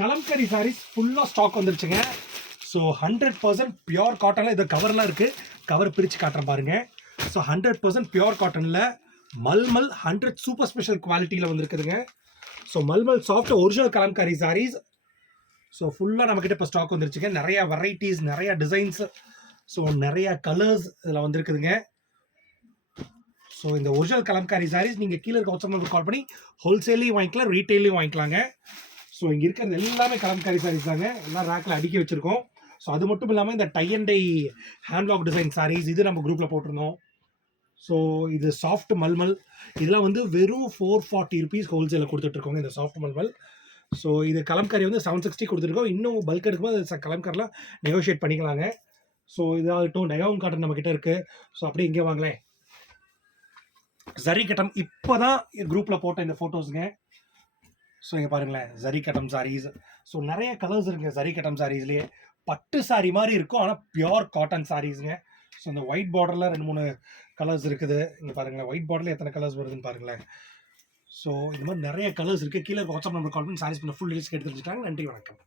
கலம்கரி சாரீஸ் ஃபுல்லாக ஸ்டாக் வந்துருச்சுங்க. So 100% pure காட்டனில் இது கவர்லாம் இருக்குது. கவர் பிரித்து காட்டுறேன் பாருங்கள். ஸோ 100% பியோர் காட்டனில் மல்மல் 100 சூப்பர் ஸ்பெஷல் குவாலிட்டியில் வந்துருக்குதுங்க. ஸோ மல்மல் soft original Kalamkari saris. So ஃபுல்லாக நம்மக்கிட்ட இப்போ ஸ்டாக் வந்துருச்சுங்க. நிறையா வெரைட்டிஸ், நிறையா டிசைன்ஸு, ஸோ நிறையா கலர்ஸ் இதில் வந்துருக்குதுங்க. ஸோ இந்த ஒரிஜினல் கலம்காரி சாரீஸ் நீங்கள் கீழே இருக்க வாட்ஸ்அப் நம்பர் கால் பண்ணி ஹோல்சேல்லையும் வாங்கிக்கலாம், ரீட்டெயிலையும் வாங்கிக்கலாங்க. ஸோ இங்கே இருக்கிறது எல்லாமே கலம்காரி சாரீஸ் தாங்க. எல்லாம் ரேக்கில் அடுக்கி வச்சுருக்கோம். ஸோ அது மட்டும் இல்லாமல் இந்த tie and dye handlock design saris இது நம்ம குரூப்பில் போட்டிருந்தோம். ஸோ இது சாஃப்ட் மல்மல். இதெல்லாம் வந்து வெறும் 440 ருபீஸ் ஹோல்சேலில் கொடுத்துட்ருக்கோங்க இந்த சாஃப்ட் மல்மல். ஸோ இது கலம்காரி வந்து 760 கொடுத்துருக்கோம். இன்னும் பல்க் எடுக்கும்போது கலம்காரிலாம் நெகோஷியேட் பண்ணிக்கலாங்க. ஸோ இதாகட்டும் டயாவும் காட்டன் நம்மக்கிட்ட இருக்குது. ஸோ அப்படியே இங்கே வாங்களேன். ஜரி கட்டம் இப்போ தான் குரூப்பில் போட்ட இந்த ஃபோட்டோஸுங்க. ஸோ இங்கே பாருங்களேன், ஜரி கட்டம் சாரீஸ். ஸோ நிறைய கலர்ஸ் இருக்குங்க ஜரி கட்டம் சாரீஸ்லேயே. பட்டு சாரீ மாதிரி இருக்கும், ஆனால் பியோர் காட்டன் சாரீஸுங்க. ஸோ இந்த ஒயிட் பார்டரில் 2-3 கலர்ஸ் இருக்குது. இங்கே பாருங்களேன், ஒயிட் பார்டரில் எத்தனை கலர்ஸ் வருதுன்னு பாருங்களேன். ஸோ இந்த மாதிரி நிறைய கலர்ஸ் இருக்குது. கீழே வாட்ஸ்அப் நம்பர் கால் பண்ணி சாரீஸ் பண்ண ஃபுல் டீல்ஸ் எடுத்து வச்சுட்டாங்க. நன்றி, வணக்கம்.